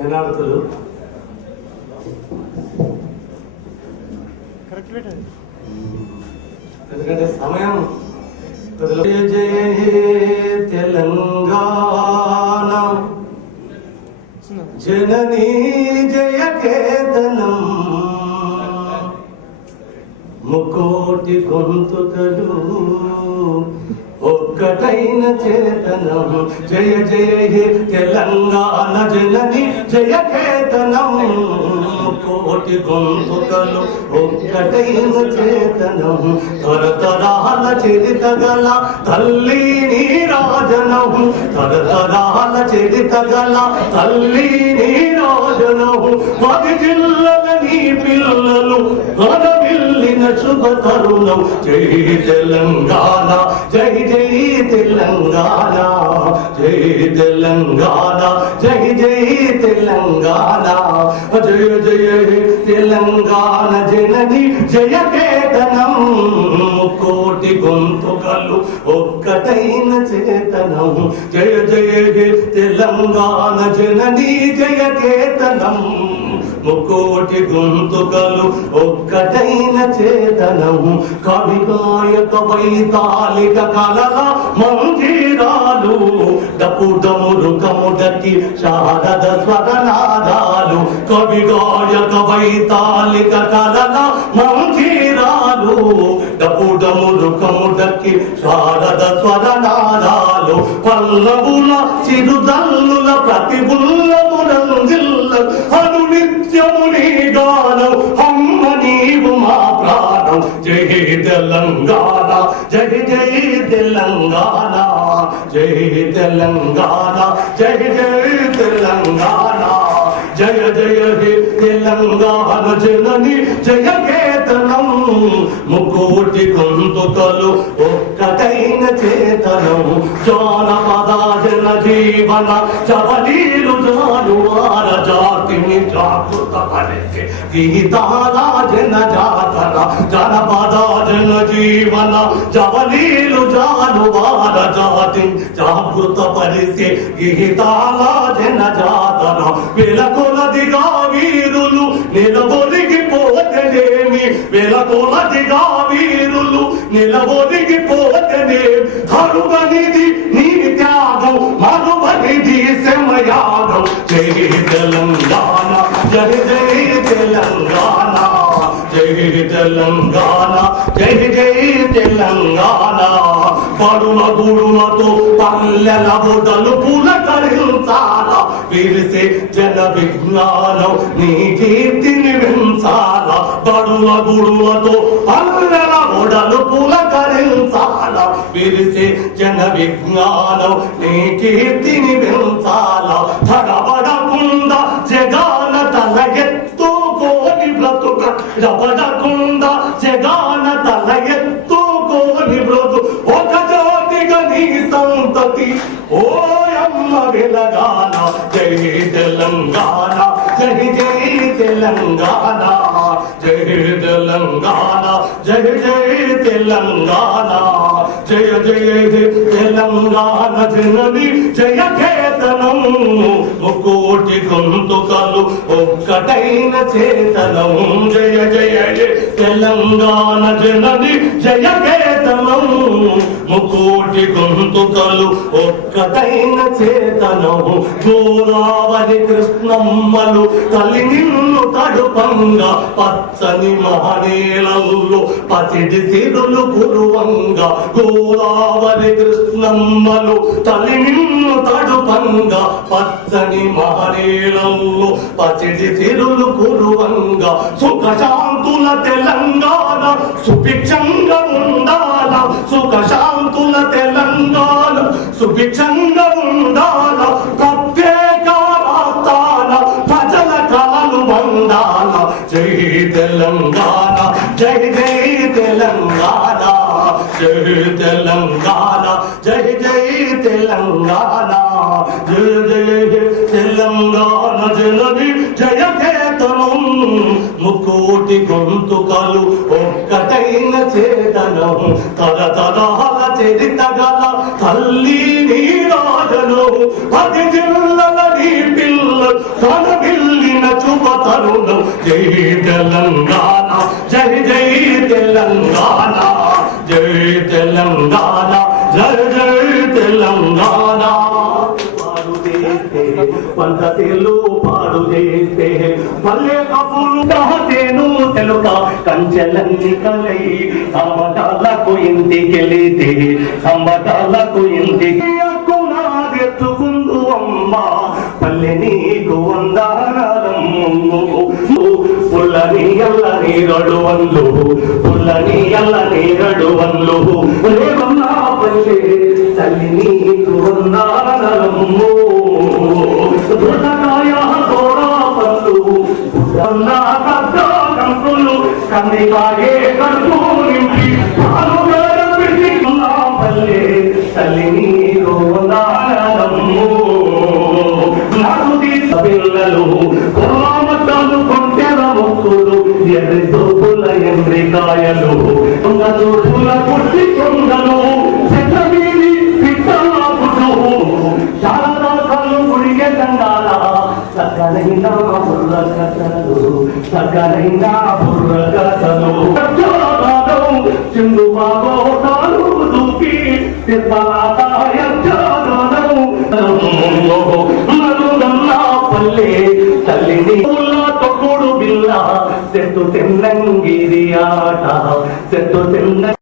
శరణార్థులు ఎందుకంటే సమయం జయ తెలంగాణ? జననీ జయ కేతనం ముకోటి గొంతుకలు ఒక్కటైన చేతనం జయ జయ హే తెలంగాణ జనని జయ కేతనం. కోటి గొంతుకలు ఒక్కటైన చేతనం తరతరాల చరిత గల తల్లి నీరాజనం తరతరాల చరిత గల తల్లి నీరాజనం పది జిల్లల నీ పిల్లలు శుభ తరుణం జై తెలంగాణ జై జై తెలంగాణ జై తెలంగాణ జై జై తెలంగాణ జయ జయ తెలంగాణ జనని జయ కేతనం కోటి గొంతుకలు ఒక్కటైన చేతనం. జయ జయ తెలంగాణ జనని జయ కేతనం ఒక్కోటి గొంతుకలు ఒక్కటైన చేతనము కవిగాయక వైతాళిక కలల మందిరాలు డపుడములు కముడకి శారద స్వరనాదాలు కవిగాయక వైతాళిక కలల మందిరాలు డపుడములు కముడకి శారద స్వరనాదాలు పల్లవు జై తెలంగాణ జై జై తెలంగాణ జై తెలంగాణ జై జై తెలంగాణ జయ జయ హే తెలంగాణ జనని జయ కేతనం ముకోటి గొంతుకలు ఒక్కటైన చేతనం. జానపద జన జీవన చవలీ జాగృత పరిచే గీతాల జన జాతర జనపద జన జీవన చవలీలు జానువార జాతి జాగృత పరిచే గీతాల జన జాతర వెలకొలదిగా వీరులు నిలబొలిగి పోతనేమి వెలకొలదిగా వీరులు నిలబొలిగి పోతనే కరువనిది తెలంగాణ. జై జై తెలంగాణ. పడుమ గుడుమతో పల్లెల బుడలు పులకరించాల. విరిసే జన విజ్ఞానం నీ కీర్తిని వించాల. బడుమ గుడుమతో పల్లెల బుడలు పులకరించాల. విరిసే జన విజ్ఞానం నీ కీర్తిని వించాల. తగబడకుండా జై జై తెలంగాణ జై తెలంగాణ జై జై తెలంగాణ జయ జయ తెలంగాణ జనని జయ చేతనం ముకోటి గొంతుకలు ఒక్కటైన చేతనం. జయ జయ తెలంగాణ జనని జయ చేతనం ముకోటి గొంతుకలు ఒక్కటైన చేతనము గోదావరి కృష్ణమ్మలు తల్లి నిన్ను తడుపంగా పచ్చని మహనీలంలో పసిడి సిరులు కురువంగా గోదావరి కృష్ణమ్మలు తల్లి నిన్ను తడుపంగా పచ్చని మహనీలంలో పసిడి సిరులు కురువంగా సుఖశాంతుల తెలంగాణ సుభిక్షంగా ఉండాల సుఖశాంతుల తెలంగాణ సుభిక్షంగా ఉండాల ప్రత్యేక ప్రజల కాలు బందాల జై తెలంగాణ జై జై తెలంగాణ జై తెలంగాణ జై జై తెలంగాణ. జయ జయ తెలంగాణ జనని జయ కేతనం ముకోటి గొంతుకలు ఒక్కటైన చేతనం. తరతరాల చరిత తల్లి నీరాజను పది జిల్లల నీ పిల్ల పదవిల్లిన శుభ తరుణం. జై తెలంగాణ జై జై తెలంగాణ జై తెలంగాణ. పంచతేలు పాడు చేస్తే పల్లె కబులు దాతేను తెలుక కంచెలన్నీ కలై సంబటాలకు ఇంటికెళితే సంబటాలకు ఇంటికి ఎత్తుకుందు అమ్మ. పల్లె నీకు వందారాలమ్ము పుల్లని ఎల్ల నీరడు వల్లు పుల్లని ఎల్ల నీరడు వల్లు अमरीका ये कर సకలైన బుర్ర సకలైన బుర్ర కథలు చిందు బాగోటాలు దూకి పల్లె తల్లిని తొక్కుడు బిల్ల చెట్టు తిన్నంగిరి ఆట చెట్టు తిన్న